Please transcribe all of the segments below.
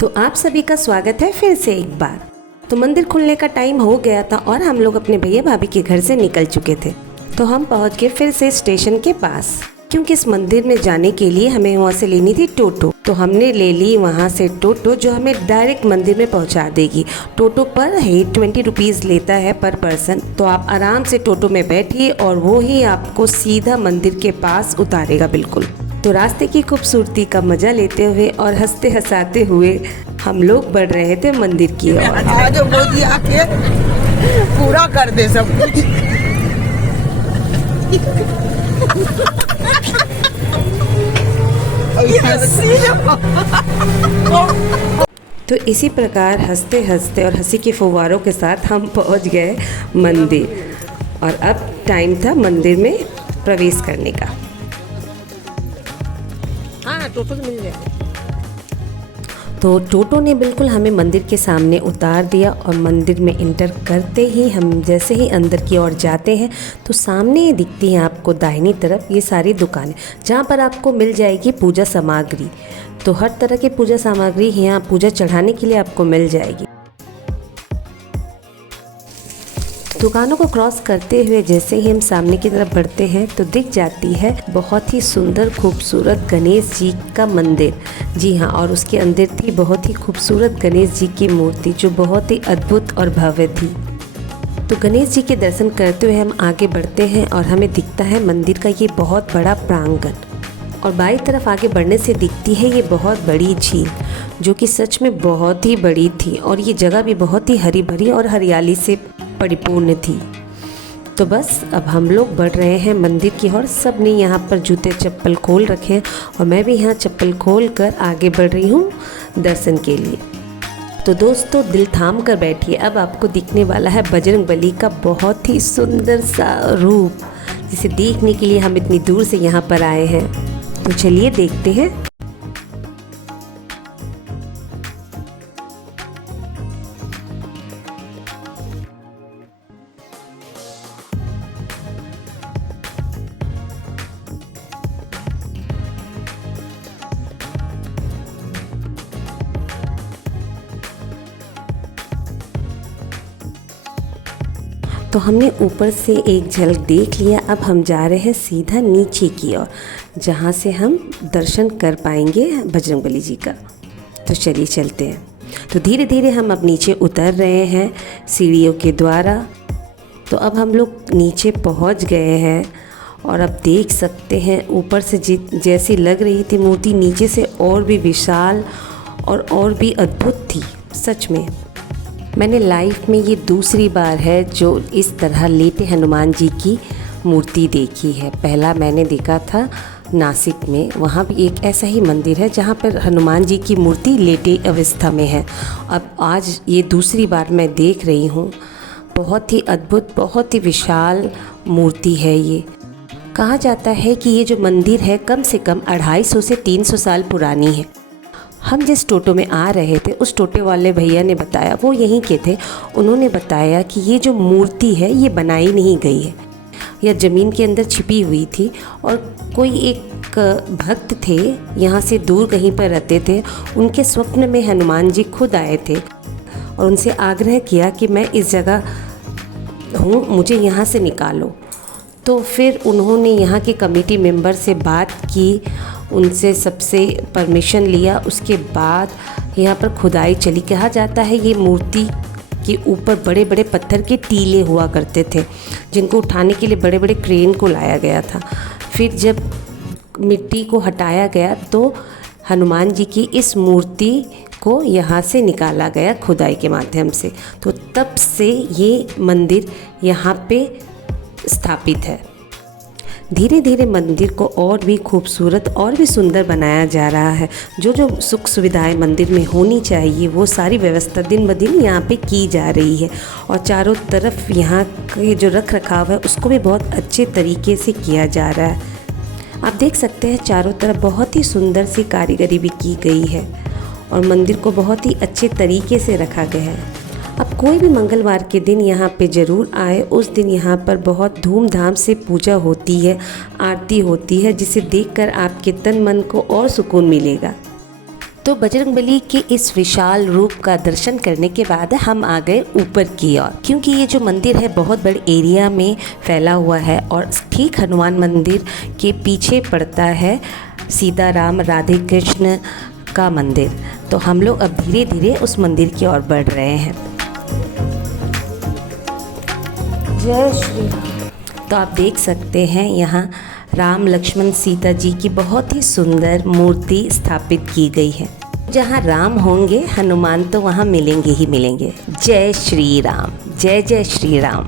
तो आप सभी का स्वागत है फिर से एक बार। तो मंदिर खुलने का टाइम हो गया था और हम लोग अपने भैया भाभी के घर से निकल चुके थे। तो हम पहुंच गए फिर से स्टेशन के पास, क्योंकि इस मंदिर में जाने के लिए हमें वहाँ से लेनी थी टोटो। तो हमने ले ली वहाँ से टोटो, जो हमें डायरेक्ट मंदिर में पहुँचा देगी। टोटो पर है 20 रुपीज़ लेता है पर पर्सन। तो आप आराम से टोटो में बैठिए और वो ही आपको सीधा मंदिर के पास उतारेगा बिल्कुल। तो रास्ते की खूबसूरती का मजा लेते हुए और हंसते हंसाते हुए हम लोग बढ़ रहे थे मंदिर की ओर। आज मोदी आके पूरा कर दे सब कुछ। तो इसी प्रकार हंसते हंसते और हंसी के फुव्वारों के साथ हम पहुंच गए मंदिर, और अब टाइम था मंदिर में प्रवेश करने का। हाँ, टोटो तो मिल जाएगा। तो टोटो ने बिल्कुल हमें मंदिर के सामने उतार दिया, और मंदिर में इंटर करते ही हम जैसे ही अंदर की ओर जाते हैं तो सामने दिखती हैं आपको दाहिनी तरफ ये सारी दुकानें, जहाँ पर आपको मिल जाएगी पूजा सामग्री। तो हर तरह की पूजा सामग्री यहाँ पूजा चढ़ाने के लिए आपको मिल जाएगी। दुकानों को क्रॉस करते हुए जैसे ही हम सामने की तरफ बढ़ते हैं तो दिख जाती है बहुत ही सुंदर खूबसूरत गणेश जी का मंदिर। जी हाँ, और उसके अंदर थी बहुत ही खूबसूरत गणेश जी की मूर्ति, जो बहुत ही अद्भुत और भव्य थी। तो गणेश जी के दर्शन करते हुए हम आगे बढ़ते हैं और हमें दिखता है मंदिर का ये बहुत बड़ा प्रांगण, और बाईं तरफ आगे बढ़ने से दिखती है ये बहुत बड़ी झील, जो कि सच में बहुत ही बड़ी थी, और ये जगह भी बहुत ही हरी भरी और हरियाली से परिपूर्ण थी। तो बस अब हम लोग बढ़ रहे हैं मंदिर की ओर। सब ने यहाँ पर जूते चप्पल खोल रखे हैं, और मैं भी यहाँ चप्पल खोल कर आगे बढ़ रही हूँ दर्शन के लिए। तो दोस्तों, दिल थाम कर बैठिए, अब आपको दिखने वाला है बजरंगबली का बहुत ही सुंदर सा रूप, जिसे देखने के लिए हम इतनी दूर से यहाँ पर आए हैं। तो चलिए देखते हैं। तो हमने ऊपर से एक झलक देख लिया, अब हम जा रहे हैं सीधा नीचे की ओर, जहाँ से हम दर्शन कर पाएंगे बजरंगबली जी का। तो चलिए चलते हैं। तो धीरे धीरे हम अब नीचे उतर रहे हैं सीढ़ियों के द्वारा। तो अब हम लोग नीचे पहुँच गए हैं, और अब देख सकते हैं ऊपर से जैसी लग रही थी मूर्ति, नीचे से और भी विशाल और भी अद्भुत थी। सच में मैंने लाइफ में ये दूसरी बार है जो इस तरह लेटे हनुमान जी की मूर्ति देखी है। पहला मैंने देखा था नासिक में, वहाँ भी एक ऐसा ही मंदिर है जहाँ पर हनुमान जी की मूर्ति लेटे अवस्था में है। अब आज ये दूसरी बार मैं देख रही हूँ। बहुत ही अद्भुत, बहुत ही विशाल मूर्ति है ये। कहा जाता है कि ये जो मंदिर है कम से कम 250 से 300 साल पुरानी है। हम जिस टोटो में आ रहे थे उस टोटे वाले भैया ने बताया, वो यहीं के थे, उन्होंने बताया कि ये जो मूर्ति है ये बनाई नहीं गई है, यह ज़मीन के अंदर छिपी हुई थी। और कोई एक भक्त थे, यहाँ से दूर कहीं पर रहते थे, उनके स्वप्न में हनुमान जी खुद आए थे और उनसे आग्रह किया कि मैं इस जगह हूँ, मुझे यहाँ से निकालो। तो फिर उन्होंने यहाँ के कमेटी मेंबर से बात की, उनसे सबसे परमिशन लिया, उसके बाद यहाँ पर खुदाई चली। कहा जाता है ये मूर्ति के ऊपर बड़े बड़े पत्थर के टीले हुआ करते थे, जिनको उठाने के लिए बड़े बड़े क्रेन को लाया गया था। फिर जब मिट्टी को हटाया गया तो हनुमान जी की इस मूर्ति को यहाँ से निकाला गया खुदाई के माध्यम से। तो तब से ये मंदिर यहाँ पे स्थापित है। धीरे धीरे मंदिर को और भी खूबसूरत और भी सुंदर बनाया जा रहा है। जो जो सुख सुविधाएं मंदिर में होनी चाहिए वो सारी व्यवस्था दिन ब दिन यहाँ पे की जा रही है, और चारों तरफ यहाँ के जो रख रखाव है उसको भी बहुत अच्छे तरीके से किया जा रहा है। आप देख सकते हैं चारों तरफ बहुत ही सुंदर सी कारीगरी भी की गई है, और मंदिर को बहुत ही अच्छे तरीके से रखा गया है। अब कोई भी मंगलवार के दिन यहाँ पे ज़रूर आए। उस दिन यहाँ पर बहुत धूमधाम से पूजा होती है, आरती होती है, जिसे देखकर आपके तन मन को और सुकून मिलेगा। तो बजरंगबली के इस विशाल रूप का दर्शन करने के बाद हम आ गए ऊपर की ओर, क्योंकि ये जो मंदिर है बहुत बड़े एरिया में फैला हुआ है और ठीक हनुमान मंदिर के पीछे पड़ता है सीताराम राधे कृष्ण का मंदिर। तो हम लोग अब धीरे धीरे उस मंदिर की ओर बढ़ रहे हैं। जय श्री राम। तो आप देख सकते हैं यहाँ राम लक्ष्मण सीता जी की बहुत ही सुंदर मूर्ति स्थापित की गई है। जहाँ राम होंगे हनुमान तो वहाँ मिलेंगे ही मिलेंगे। जय श्री राम, जय जय श्री राम।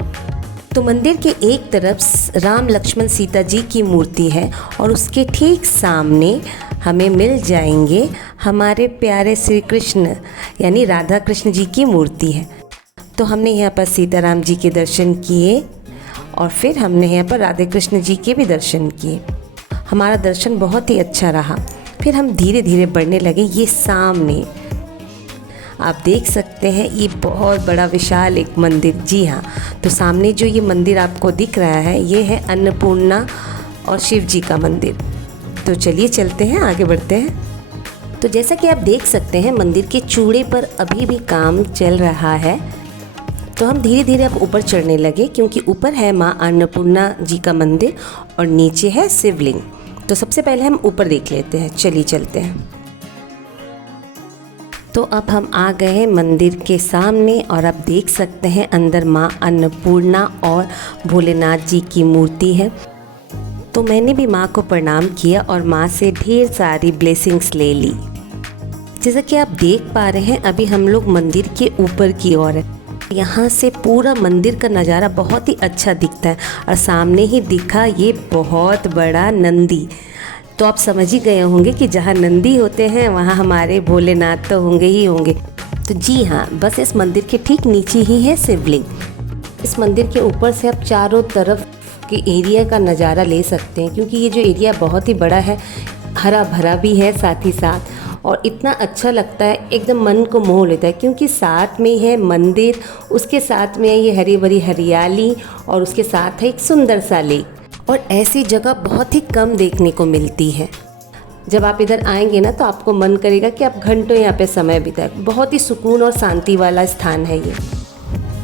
तो मंदिर के एक तरफ राम लक्ष्मण सीता जी की मूर्ति है और उसके ठीक सामने हमें मिल जाएंगे हमारे प्यारे श्री कृष्ण यानी राधा कृष्ण जी की मूर्ति है। तो हमने यहाँ पर सीताराम जी के दर्शन किए और फिर हमने यहाँ पर राधे कृष्ण जी के भी दर्शन किए। हमारा दर्शन बहुत ही अच्छा रहा। फिर हम धीरे धीरे बढ़ने लगे। ये सामने आप देख सकते हैं ये बहुत बड़ा विशाल एक मंदिर। जी हाँ, तो सामने जो ये मंदिर आपको दिख रहा है ये है अन्नपूर्णा और शिव जी का मंदिर। तो चलिए चलते हैं, आगे बढ़ते हैं। तो जैसा कि आप देख सकते हैं मंदिर के चूड़े पर अभी भी काम चल रहा है। तो हम धीरे धीरे अब ऊपर चढ़ने लगे, क्योंकि ऊपर है माँ अन्नपूर्णा जी का मंदिर और नीचे है शिवलिंग। तो सबसे पहले हम ऊपर देख लेते हैं, चलिए चलते हैं। तो अब हम आ गए हैं मंदिर के सामने और आप देख सकते हैं अंदर माँ अन्नपूर्णा और भोलेनाथ जी की मूर्ति है। तो मैंने भी माँ को प्रणाम किया और माँ से ढेर सारी ब्लेसिंग्स ले ली। जैसा कि आप देख पा रहे हैं अभी हम लोग मंदिर के ऊपर की ओर है। यहाँ से पूरा मंदिर का नज़ारा बहुत ही अच्छा दिखता है और सामने ही दिखा ये बहुत बड़ा नंदी। तो आप समझ ही गए होंगे कि जहाँ नंदी होते हैं वहाँ हमारे भोलेनाथ तो होंगे ही होंगे। तो जी हाँ, बस इस मंदिर के ठीक नीचे ही है शिवलिंग। इस मंदिर के ऊपर से आप चारों तरफ के एरिया का नज़ारा ले सकते हैं, क्योंकि ये जो एरिया बहुत ही बड़ा है, हरा भरा भी है साथ ही साथ, और इतना अच्छा लगता है, एकदम मन को मोह लेता है, क्योंकि साथ में है मंदिर, उसके साथ में है ये हरी भरी हरियाली और उसके साथ है एक सुंदर सा लेक। और ऐसी जगह बहुत ही कम देखने को मिलती है। जब आप इधर आएंगे ना तो आपको मन करेगा कि आप घंटों यहाँ पे समय बिताएं। बहुत ही सुकून और शांति वाला स्थान है ये।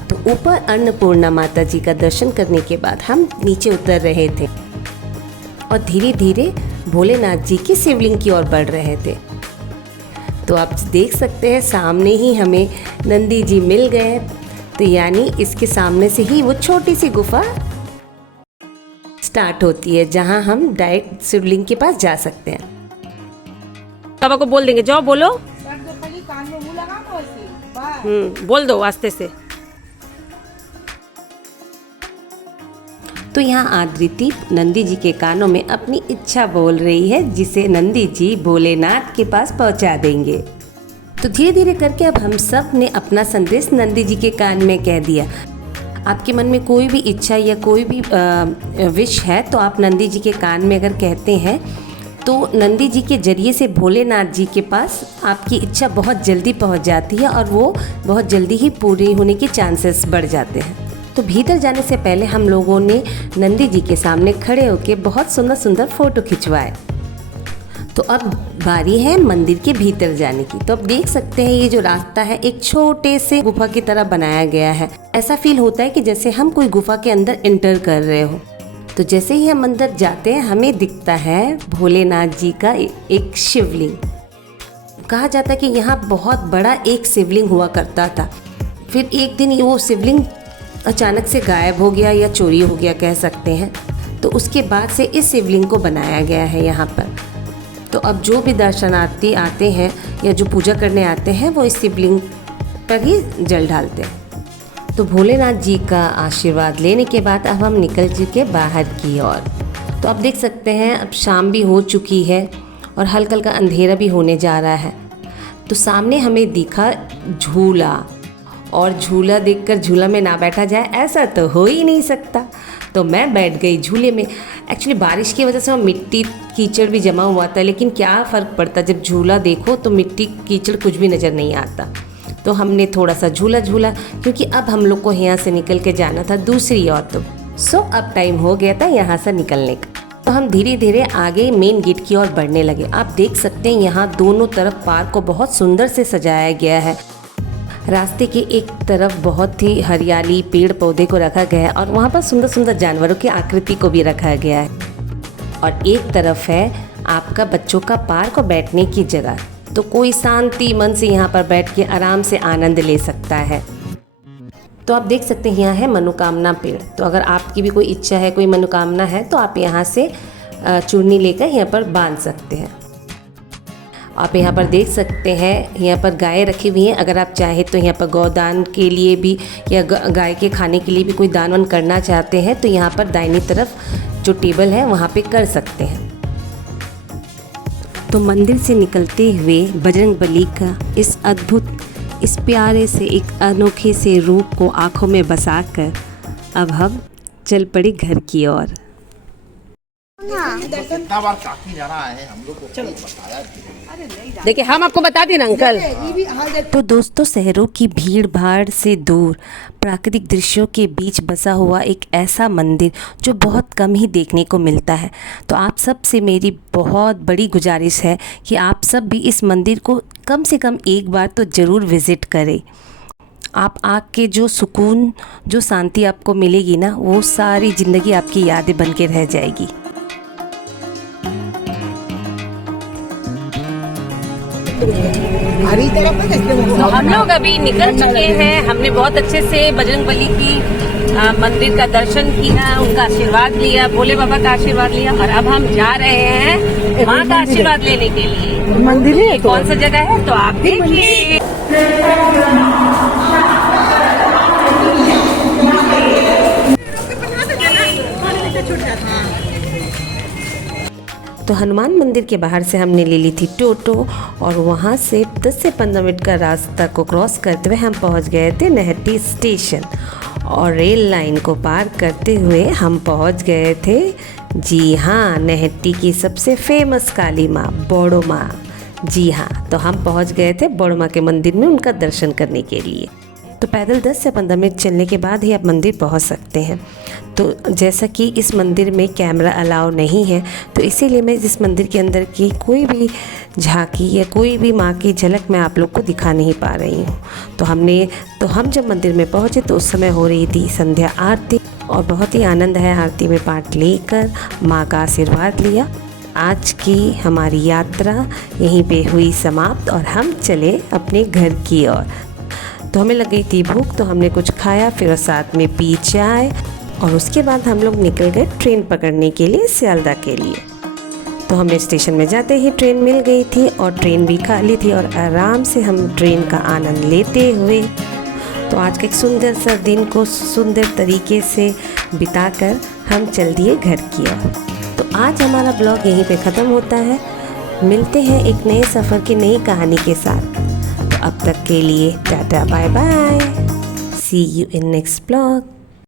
तो ऊपर अन्नपूर्णा माता जी का दर्शन करने के बाद हम नीचे उतर रहे थे और धीरे धीरे भोलेनाथ जी की शिवलिंग की ओर बढ़ रहे थे। तो आप देख सकते हैं सामने ही हमें नंदी जी मिल गए। तो यानी इसके सामने से ही वो छोटी सी गुफा स्टार्ट होती है, जहां हम डायरेक्ट शिवलिंग के पास जा सकते हैं। बाबा को बोल देंगे, जाओ बोलो। कान में मुंह लगा दो ऐसे, बोल दो आस्ते से। तो यहाँ आकृति नंदी जी के कानों में अपनी इच्छा बोल रही है, जिसे नंदी जी भोलेनाथ के पास पहुँचा देंगे। तो धीरे धीरे करके अब हम सब ने अपना संदेश नंदी जी के कान में कह दिया। आपके मन में कोई भी इच्छा या कोई भी विश है तो आप नंदी जी के कान में अगर कहते हैं तो नंदी जी के जरिए से भोलेनाथ जी के पास आपकी इच्छा बहुत जल्दी पहुंच जाती है और वो बहुत जल्दी ही पूरी होने के चांसेस बढ़ जाते हैं। तो भीतर जाने से पहले हम लोगों ने नंदी जी के सामने खड़े होकर बहुत सुंदर सुंदर फ़ोटो खिंचवाए। तो अब बारी है मंदिर के भीतर जाने की। तो अब देख सकते हैं ये जो रास्ता है एक छोटे से गुफा की तरह बनाया गया है। ऐसा फील होता है कि जैसे हम कोई गुफा के अंदर एंटर कर रहे हो। तो जैसे ही हम अंदर जाते हैं हमें दिखता है भोलेनाथ जी का एक शिवलिंग। कहा जाता है कि यहाँ बहुत बड़ा एक शिवलिंग हुआ करता था, फिर एक दिन वो शिवलिंग अचानक से गायब हो गया या चोरी हो गया कह सकते हैं। तो उसके बाद से इस शिवलिंग को बनाया गया है यहाँ पर। तो अब जो भी दर्शनार्थी आते हैं या जो पूजा करने आते हैं वो इस शिवलिंग पर ही जल ढालते हैं। तो भोलेनाथ जी का आशीर्वाद लेने के बाद अब हम निकल चुके बाहर की ओर। तो आप देख सकते हैं अब शाम भी हो चुकी है और हल्का हल्का अंधेरा भी होने जा रहा है। तो सामने हमें दिखा झूला, और झूला देखकर झूला में ना बैठा जाए ऐसा तो हो ही नहीं सकता। तो मैं बैठ गई झूले में। एक्चुअली बारिश की वजह से वहाँ मिट्टी कीचड़ भी जमा हुआ था, लेकिन क्या फ़र्क पड़ता, जब झूला देखो तो मिट्टी कीचड़ कुछ भी नज़र नहीं आता। तो हमने थोड़ा सा झूला झूला, क्योंकि अब हम लोग को यहाँ से निकल के जाना था दूसरी ओर। तो अब टाइम हो गया था यहाँ से निकलने का। तो हम धीरे धीरे आगे मेन गेट की ओर बढ़ने लगे। आप देख सकते हैं यहाँ दोनों तरफ पार्क को बहुत सुंदर से सजाया गया है। रास्ते के एक तरफ बहुत ही हरियाली पेड़ पौधे को रखा गया है और वहाँ पर सुंदर सुंदर जानवरों की आकृति को भी रखा गया है। और एक तरफ है आपका बच्चों का पार्क और बैठने की जगह। तो कोई शांति मन से यहाँ पर बैठ के आराम से आनंद ले सकता है। तो आप देख सकते हैं यहाँ है मनोकामना पेड़। तो अगर आपकी भी कोई इच्छा है, कोई मनोकामना है तो आप यहाँ से चूर्णी लेकर यहाँ पर बांध सकते हैं। आप यहाँ पर देख सकते हैं यहाँ पर गाय रखी हुई हैं। अगर आप चाहे तो यहाँ पर गौदान के लिए भी या गाय के खाने के लिए भी कोई दान वान करना चाहते हैं तो यहाँ पर दाहिनी तरफ जो टेबल है वहाँ पे कर सकते हैं। तो मंदिर से निकलते हुए बजरंगबली का इस अद्भुत, इस प्यारे से एक अनोखे से रूप को आंखों में बसाकर अब हम चल पड़े घर की ओर। कितना बार काफी जाना है हम लोग को बताया। देखिए हम आपको बता दें ना अंकल। तो दोस्तों, शहरों की भीड़ भाड़ से दूर प्राकृतिक दृश्यों के बीच बसा हुआ एक ऐसा मंदिर जो बहुत कम ही देखने को मिलता है। तो आप सब से मेरी बहुत बड़ी गुजारिश है कि आप सब भी इस मंदिर को कम से कम एक बार तो ज़रूर विज़िट करें। आप आके जो सुकून, जो शांति आपको मिलेगी ना, वो सारी ज़िंदगी आपकी यादें बन के रह जाएगी। हरी तरफ है किसके मुंह तो हम लोग अभी निकल चुके हैं। हमने बहुत अच्छे से बजरंगबली की मंदिर का दर्शन किया, उनका आशीर्वाद लिया, भोले बाबा का आशीर्वाद लिया और अब हम जा रहे हैं माँ का आशीर्वाद लेने के लिए। मंदिर है तो कौन सा जगह है तो आप देखिए। तो हनुमान मंदिर के बाहर से हमने ले ली थी टोटो और वहाँ से 10 से 15 मिनट का रास्ता को क्रॉस करते हुए हम पहुँच गए थे नहट्टी स्टेशन। और रेल लाइन को पार करते हुए हम पहुँच गए थे, जी हाँ, नहट्टी की सबसे फेमस काली माँ बड़ो माँ। जी हाँ, तो हम पहुँच गए थे बड़ो माँ के मंदिर में उनका दर्शन करने के लिए। तो पैदल 10 से 15 मिनट चलने के बाद ही आप मंदिर पहुंच सकते हैं। तो जैसा कि इस मंदिर में कैमरा अलाउ नहीं है तो इसीलिए मैं इस मंदिर के अंदर की कोई भी झांकी या कोई भी माँ की झलक मैं आप लोग को दिखा नहीं पा रही हूँ। तो हम जब मंदिर में पहुँचे तो उस समय हो रही थी संध्या आरती और बहुत ही आनंद है आरती में पार्ट लेकर माँ का आशीर्वाद लिया। आज की हमारी यात्रा यहीं पे हुई समाप्त और हम चले अपने घर की ओर। तो हमें लग गई थी भूख तो हमने कुछ खाया, फिर साथ में पी चाय और उसके बाद हम लोग निकल गए ट्रेन पकड़ने के लिए सियालदह के लिए। तो हमें स्टेशन में जाते ही ट्रेन मिल गई थी और ट्रेन भी खाली थी और आराम से हम ट्रेन का आनंद लेते हुए तो आज के एक सुंदर सा दिन को सुंदर तरीके से बिताकर हम चल दिए घर की ओर। तो आज हमारा ब्लॉग यहीं पे ख़त्म होता है। मिलते हैं एक नए सफ़र की नई कहानी के साथ। तो अब तक के लिए tata bye bye, see you in next blog.